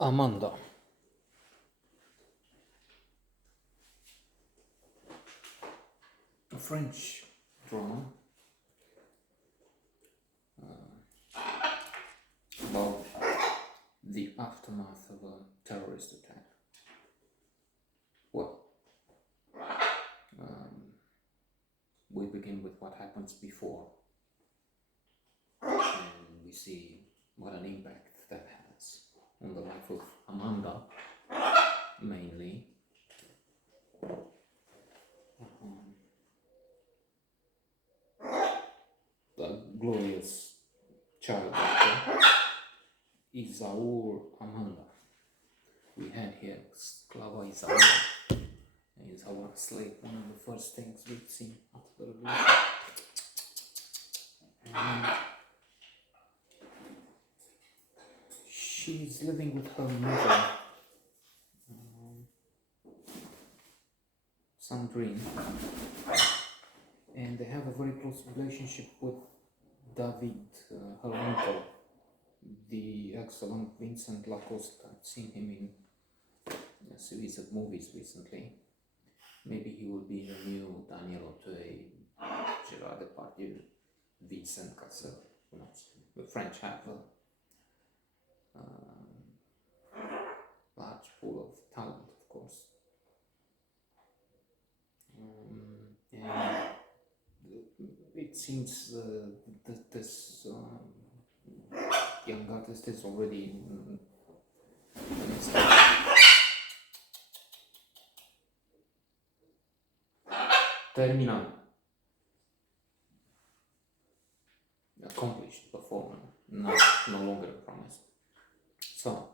Amanda. A French drama about the aftermath of a terrorist attack. Well, we begin with what happens before, and we see what an impact that has on the life of Amanda, mainly. The glorious child actor Isaur Amanda. We had here Sklava Isaur. Isaur slave, one of the first things we've seen after the revolution. And she's living with her mother, Sandrine, and they have a very close relationship with David, her uncle, the excellent Vincent Lacoste. I've seen him in a series of movies recently. Maybe he will be the new Daniel Auteuil, Gérard Depardieu, Vincent Cassel, who knows. The French have a large pool of talent, of course. And it seems that this young artist is already terminal, accomplished performer, no longer a promise. So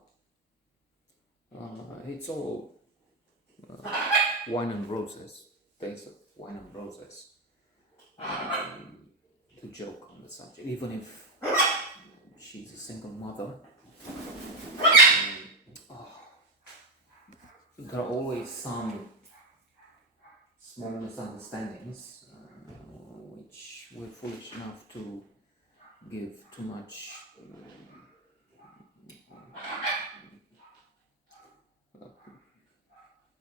it's all wine and roses, days of wine and roses, to joke on the subject, even if she's a single mother. There are always some small misunderstandings, which we're foolish enough to give too much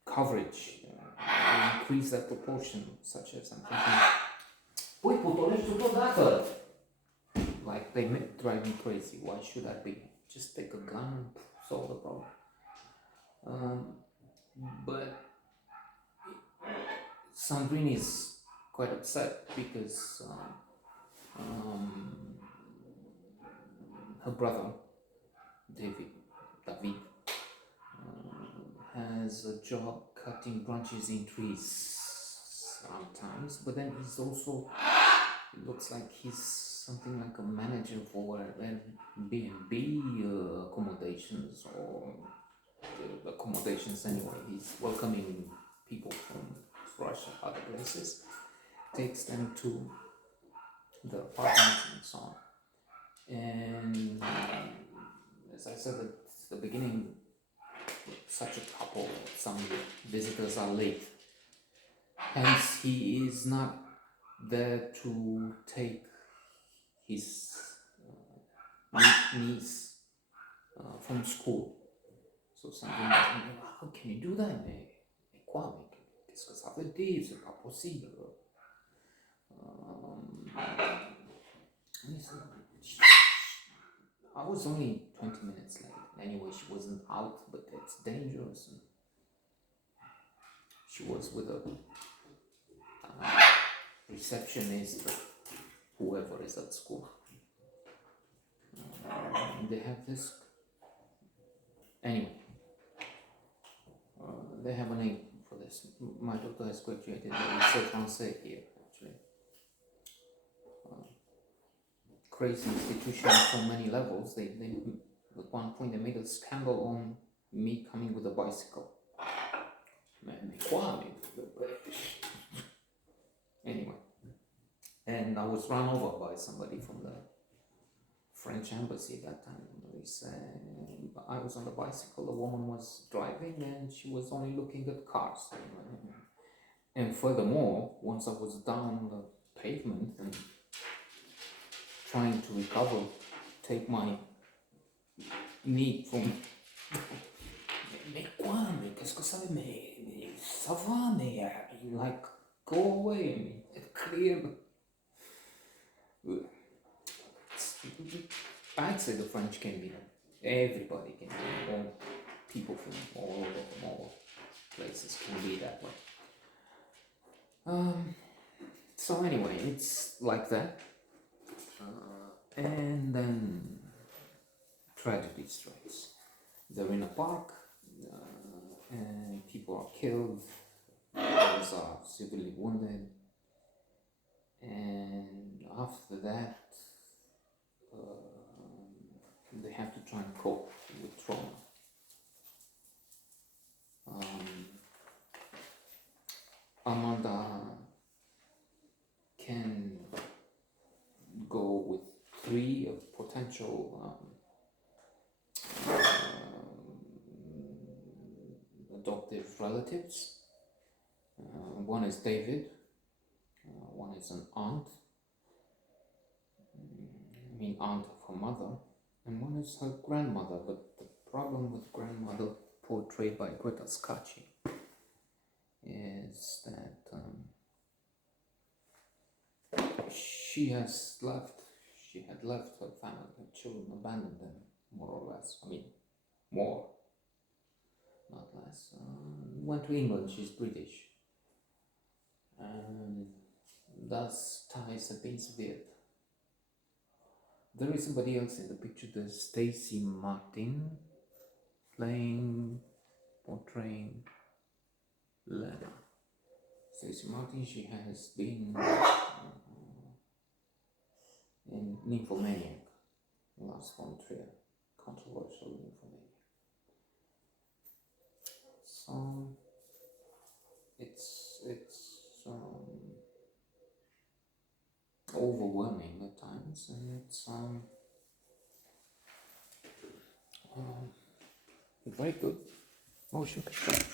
coverage, increase that proportion, such as I'm thinking, păi putolești totodată! Like, they drive me crazy. Why should I be? Just take a gun and solve the problem. But Sandrine is quite upset because her brother, David, has a job cutting branches in trees sometimes, but then he's also, it looks like he's something like a manager for B&B accommodations, or accommodations anyway. He's welcoming people from Russia, other places, takes them to the apartments and so on. And as I said at the beginning, such a couple, some visitors are late. Hence, he is not there to take his niece from school. So something like, how can you do that? Quoi? Qu'est-ce que ça veut dire? C'est pas possible. I was only 20 minutes late. Anyway, she wasn't out, but it's dangerous. And she was with a receptionist, whoever is at school. They have this. Anyway, they have a name for this. My daughter has graduated lycée français here, actually. Crazy institution on many levels. They at one point they made a scandal on me coming with a bicycle. Anyway, and I was run over by somebody from the French embassy that time. I was on the bicycle, the woman was driving, and she was only looking at cars. And furthermore, once I was down the pavement and trying to recover, take my knee from Mais quoi? Mais qu'est-ce que ça veut? Mais ça va, mais like, go away. Clear. I'd say the French can be done. Everybody can be. All people from all over, from all places can be that way. So anyway, it's like that. And then tragedy strikes. They're in a park, and people are killed, others are severely wounded, and after that, they have to try and cope with trauma. Amanda can go with 3 potential adoptive relatives. One is David, one is an aunt, aunt of her mother, and one is her grandmother. But the problem with grandmother, portrayed by Greta Scacchi, is that she had left her family, her children, abandoned them, more or less. More, not less. Went to England, she's British, and thus ties have been severed. There is somebody else in the picture. There's Stacey Martin portraying Lena. Stacey Martin, she has been in Nymphomaniac, Lars von Trier, controversial Nymphomaniac. So it's overwhelming at times, and it's very good motion picture.